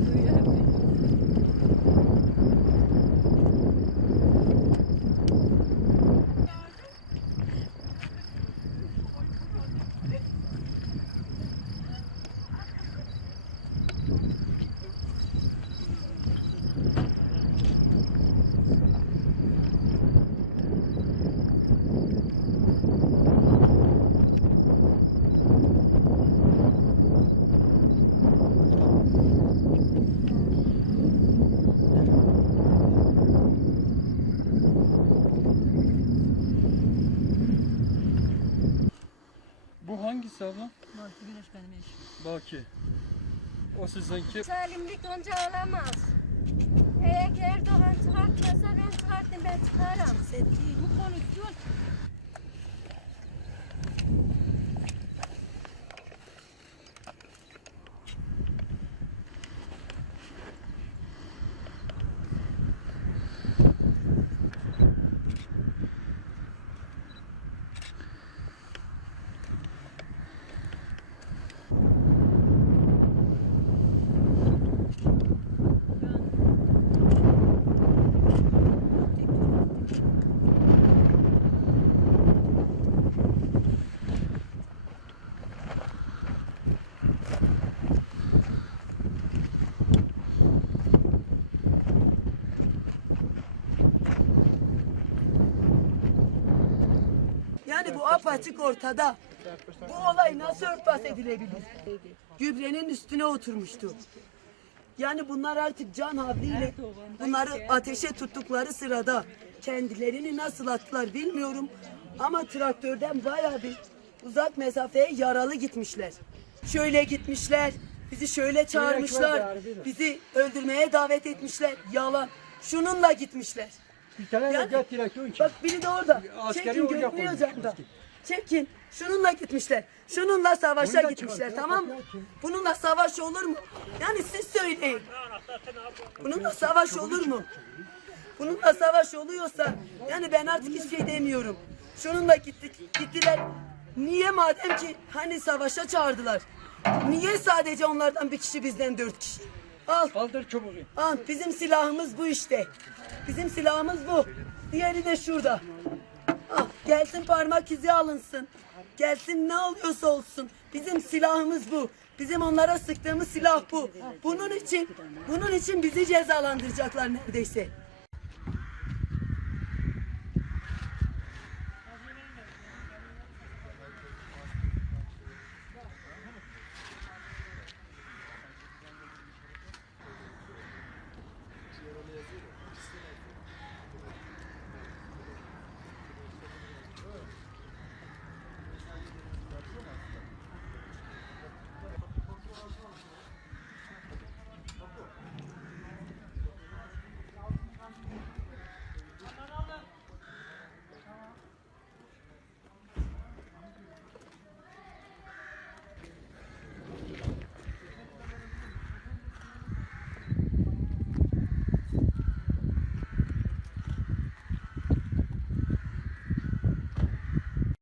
Hallelujah. Hangisi abla? Bak güneş benim eşim. Baki. O sizinki. Salimlik onca olamaz. Eğer Erdoğan çıkartmasa ben çıkarttım ben çıkarım. Bu konuşuyor. Yani bu apaçık ortada. Bu olay nasıl örtbas edilebilir? Gübrenin üstüne oturmuştu. Yani bunlar artık can havliyle bunları ateşe tuttukları sırada kendilerini nasıl attılar bilmiyorum. Ama traktörden bayağı bir uzak mesafeye yaralı gitmişler. Şöyle gitmişler, bizi şöyle çağırmışlar, bizi öldürmeye davet etmişler. Yalan. Şununla gitmişler. Bir tane de Yani- direksiyon çek. Bak biri de orada. Askeri Çekin ocak görünüyor olmuş. camda. Çekin. Şununla gitmişler. Şununla savaşa Bunu da gitmişler çıkar. tamam mı? Bununla savaş olur mu? Yani siz söyleyin. Bununla savaş olur mu? Bununla savaş oluyorsa yani ben artık hiçbir şey demiyorum. Şununla gittik, gittiler. Niye madem ki hani savaşa çağırdılar? Niye sadece onlardan bir kişi bizden dört kişi? Al. Kaldır çubuğu. Al bizim silahımız bu işte. Bizim silahımız bu. Diğeri de şurada. Al gelsin parmak izi alınsın. Gelsin ne oluyorsa olsun. Bizim silahımız bu. Bizim onlara sıktığımız silah bu. Bunun için bunun için bizi cezalandıracaklar neredeyse.